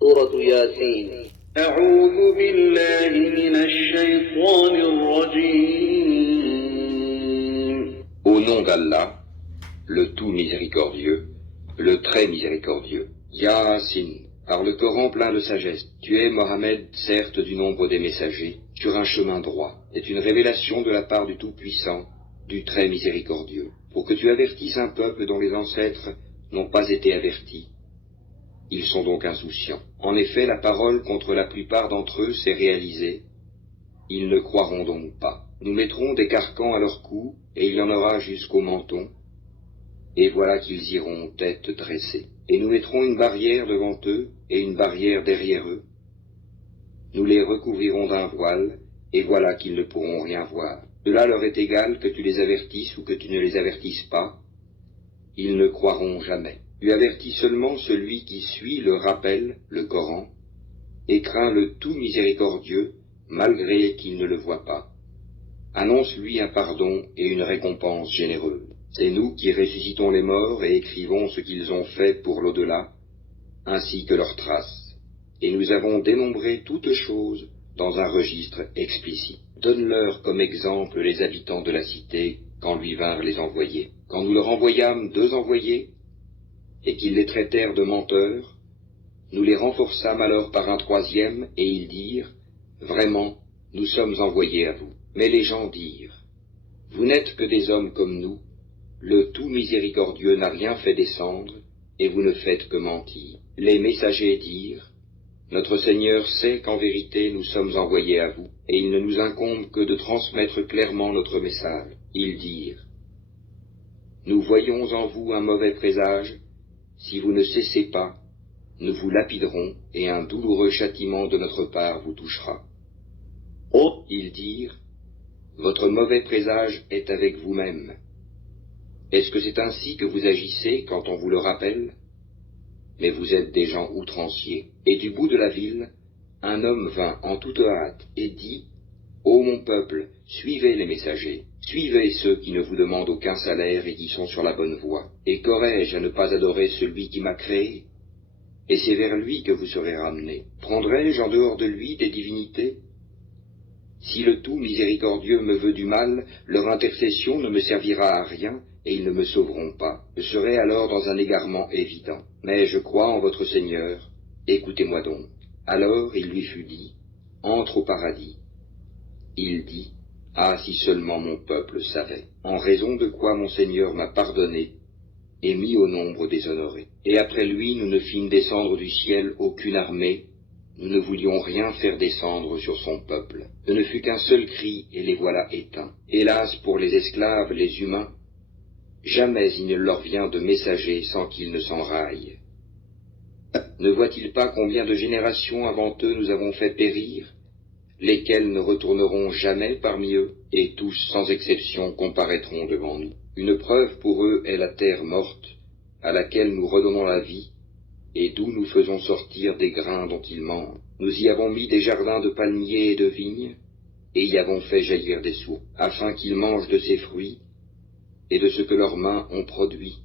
سورة ياسين. أعوذ بالله من الشيطان الرجيم. Au nom d'Allah, le tout miséricordieux, le très miséricordieux. Yasin, par le Coran plein de sagesse, tu es, Mohammed, certes du nombre des messagers, sur un chemin droit. C'est une révélation de la part du Tout-Puissant, du très miséricordieux, pour que tu avertisses un peuple dont les ancêtres n'ont pas été avertis. Ils sont donc insouciants. En effet, la parole contre la plupart d'entre eux s'est réalisée. Ils ne croiront donc pas. Nous mettrons des carcans à leur cou, et il y en aura jusqu'au menton. Et voilà qu'ils iront tête dressée. Et nous mettrons une barrière devant eux, et une barrière derrière eux. Nous les recouvrirons d'un voile, et voilà qu'ils ne pourront rien voir. Cela leur est égal que tu les avertisses ou que tu ne les avertisses pas. Ils ne croiront jamais. Tu avertis seulement celui qui suit le rappel, le Coran, et craint le tout miséricordieux, malgré qu'il ne le voit pas. Annonce-lui un pardon et une récompense généreuse. C'est nous qui ressuscitons les morts et écrivons ce qu'ils ont fait pour l'au-delà, ainsi que leurs traces. Et nous avons dénombré toutes choses dans un registre explicite. Donne-leur comme exemple les habitants de la cité quand lui vinrent les envoyés. Quand nous leur envoyâmes 2 envoyés, et qu'ils les traitèrent de menteurs, nous les renforçâmes alors par un 3e, et ils dirent, « Vraiment, nous sommes envoyés à vous. » Mais les gens dirent, « Vous n'êtes que des hommes comme nous, le tout miséricordieux n'a rien fait descendre, et vous ne faites que mentir. » Les messagers dirent, « Notre Seigneur sait qu'en vérité nous sommes envoyés à vous, et il ne nous incombe que de transmettre clairement notre message. » Ils dirent, « Nous voyons en vous un mauvais présage. Si vous ne cessez pas, nous vous lapiderons, et un douloureux châtiment de notre part vous touchera. » Oh, ils dirent, « Votre mauvais présage est avec vous-même. Est-ce que c'est ainsi que vous agissez quand on vous le rappelle? Mais vous êtes des gens outranciers. » Et du bout de la ville, un homme vint en toute hâte et dit, « Ô mon peuple, suivez les messagers, suivez ceux qui ne vous demandent aucun salaire et qui sont sur la bonne voie. Et qu'aurais-je à ne pas adorer celui qui m'a créé? Et c'est vers lui que vous serez ramenés. Prendrai-je en dehors de lui des divinités? Si le tout miséricordieux me veut du mal, leur intercession ne me servira à rien, et ils ne me sauveront pas. Je serai alors dans un égarement évident. Mais je crois en votre Seigneur, écoutez-moi donc. » Alors il lui fut dit, « Entre au paradis. » Il dit, « Ah, si seulement mon peuple savait, en raison de quoi mon Seigneur m'a pardonné et mis au nombre des honorés. » Et après lui, nous ne fîmes descendre du ciel aucune armée, nous ne voulions rien faire descendre sur son peuple. Ce ne fut qu'un seul cri, et les voilà éteints. Hélas pour les esclaves, les humains, jamais il ne leur vient de messager sans qu'ils ne s'enraillent. Ne voient-ils pas combien de générations avant eux nous avons fait périr, lesquels ne retourneront jamais parmi eux, et tous sans exception comparaîtront devant nous. Une preuve pour eux est la terre morte, à laquelle nous redonnons la vie, et d'où nous faisons sortir des grains dont ils mangent. Nous y avons mis des jardins de palmiers et de vignes, et y avons fait jaillir des sources, afin qu'ils mangent de ces fruits, et de ce que leurs mains ont produit.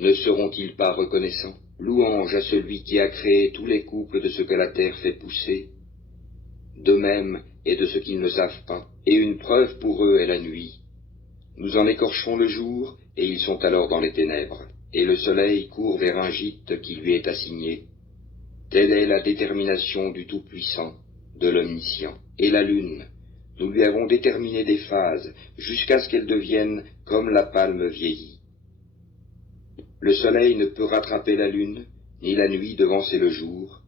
Ne seront-ils pas reconnaissants? Louange à celui qui a créé tous les couples de ce que la terre fait pousser, de même et de ce qu'ils ne savent pas, et une preuve pour eux est la nuit. Nous en écorchons le jour, et ils sont alors dans les ténèbres, et le soleil court vers un gîte qui lui est assigné. Telle est la détermination du Tout-Puissant, de l'Omniscient. Et la lune, nous lui avons déterminé des phases, jusqu'à ce qu'elle devienne comme la palme vieillie. Le soleil ne peut rattraper la lune, ni la nuit devancer le jour,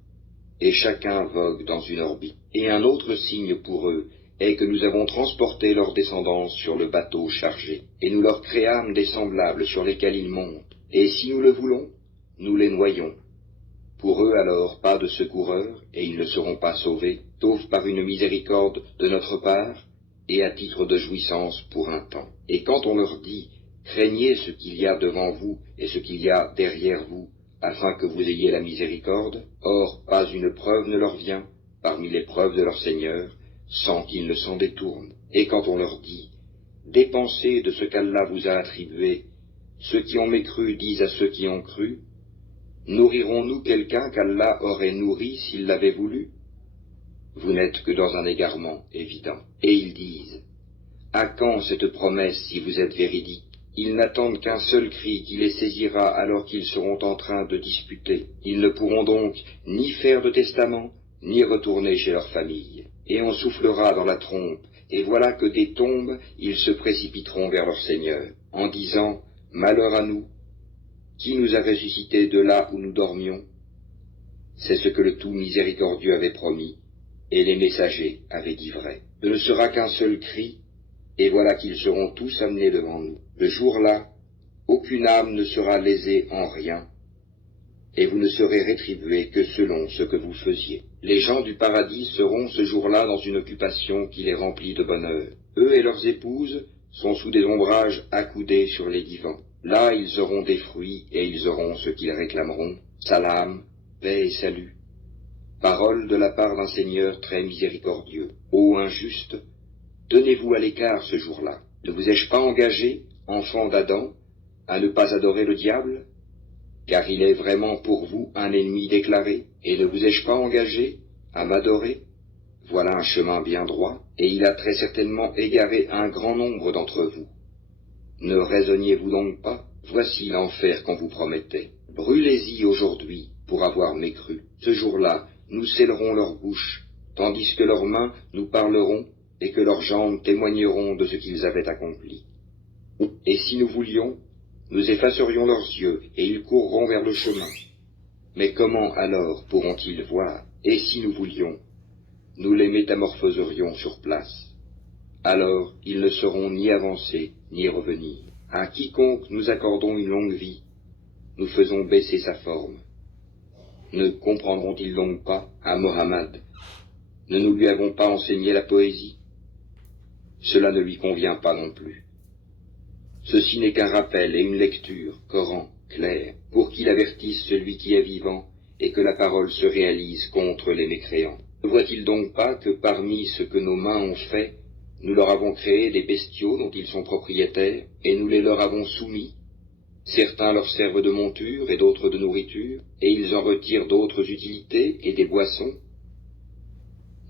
et chacun vogue dans une orbite. Et un autre signe pour eux est que nous avons transporté leur descendance sur le bateau chargé, et nous leur créâmes des semblables sur lesquels ils montent, et si nous le voulons, nous les noyons. Pour eux alors pas de secoureur, et ils ne seront pas sauvés, sauf par une miséricorde de notre part, et à titre de jouissance pour un temps. Et quand on leur dit, craignez ce qu'il y a devant vous et ce qu'il y a derrière vous, afin que vous ayez la miséricorde, or pas une preuve ne leur vient, parmi les preuves de leur Seigneur, sans qu'ils ne s'en détournent. Et quand on leur dit, dépensez de ce qu'Allah vous a attribué, ceux qui ont mécru disent à ceux qui ont cru, Nourrirons-nous quelqu'un qu'Allah aurait nourri s'il l'avait voulu? Vous n'êtes que dans un égarement évident. Et ils disent, à quand cette promesse si vous êtes véridique? Ils n'attendent qu'un seul cri qui les saisira alors qu'ils seront en train de disputer. Ils ne pourront donc ni faire de testament, ni retourner chez leur famille. Et on soufflera dans la trompe, et voilà que des tombes, ils se précipiteront vers leur Seigneur, en disant, malheur à nous, qui nous a ressuscités de là où nous dormions? C'est ce que le tout miséricordieux avait promis, et les messagers avaient dit vrai. Ce ne sera qu'un seul cri, et voilà qu'ils seront tous amenés devant nous. Le jour-là, aucune âme ne sera lésée en rien, et vous ne serez rétribués que selon ce que vous faisiez. Les gens du paradis seront ce jour-là dans une occupation qui les remplit de bonheur. Eux et leurs épouses sont sous des ombrages accoudés sur les divans. Là, ils auront des fruits et ils auront ce qu'ils réclameront. Salam, paix et salut. Parole de la part d'un Seigneur très miséricordieux. Ô injuste, tenez-vous à l'écart ce jour-là. Ne vous ai-je pas engagé, enfant d'Adam, à ne pas adorer le diable? Car il est vraiment pour vous un ennemi déclaré, et ne vous ai-je pas engagé à m'adorer? Voilà un chemin bien droit, et il a très certainement égaré un grand nombre d'entre vous. Ne raisonniez-vous donc pas? Voici l'enfer qu'on vous promettait. Brûlez-y aujourd'hui pour avoir mécru. Ce jour-là, nous scellerons leur bouche, tandis que leurs mains nous parleront et que leurs jambes témoigneront de ce qu'ils avaient accompli. Et si nous voulions, nous effacerions leurs yeux et ils courront vers le chemin. Mais comment alors pourront-ils voir? Et si nous voulions, nous les métamorphoserions sur place. Alors ils ne sauront ni avancer, ni revenir. À quiconque nous accordons une longue vie, nous faisons baisser sa forme. Ne comprendront-ils donc pas à Mohammed? Ne nous lui avons pas enseigné la poésie? Cela ne lui convient pas non plus. Ceci n'est qu'un rappel et une lecture, Coran, clair, pour qu'il avertisse celui qui est vivant et que la parole se réalise contre les mécréants. Ne voit-il donc pas que parmi ce que nos mains ont fait, nous leur avons créé des bestiaux dont ils sont propriétaires, et nous les leur avons soumis? Certains leur servent de monture et d'autres de nourriture, et ils en retirent d'autres utilités et des boissons.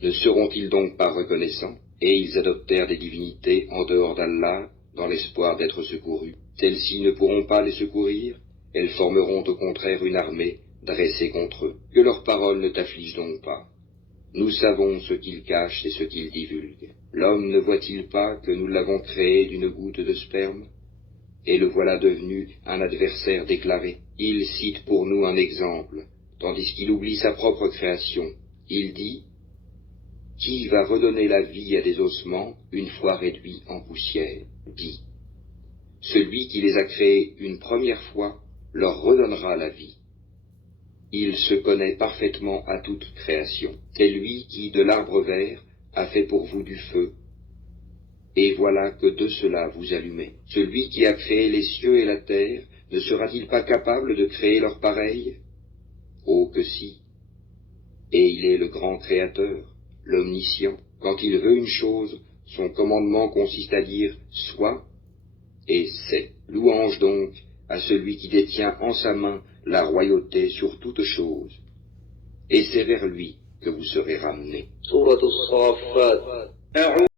Ne seront-ils donc pas reconnaissants? Et ils adoptèrent des divinités en dehors d'Allah, dans l'espoir d'être secourus. Celles-ci ne pourront pas les secourir, elles formeront au contraire une armée dressée contre eux. Que leurs paroles ne t'affligent donc pas. Nous savons ce qu'ils cachent et ce qu'ils divulguent. L'homme ne voit-il pas que nous l'avons créé d'une goutte de sperme? Et le voilà devenu un adversaire déclaré. Il cite pour nous un exemple, tandis qu'il oublie sa propre création. Il dit, qui va redonner la vie à des ossements une fois réduits en poussière? Dit, celui qui les a créés une première fois leur redonnera la vie. Il se connaît parfaitement à toute création. C'est lui qui, de l'arbre vert, a fait pour vous du feu. Et voilà que de cela vous allumez. Celui qui a créé les cieux et la terre, ne sera-t-il pas capable de créer leur pareil? Oh que si! Et il est le grand créateur, l'omniscient. Quand il veut une chose, son commandement consiste à dire « soit » et « c'est ». Louange donc à celui qui détient en sa main la royauté sur toute chose. Et c'est vers lui que vous serez ramenés. سورة الصافات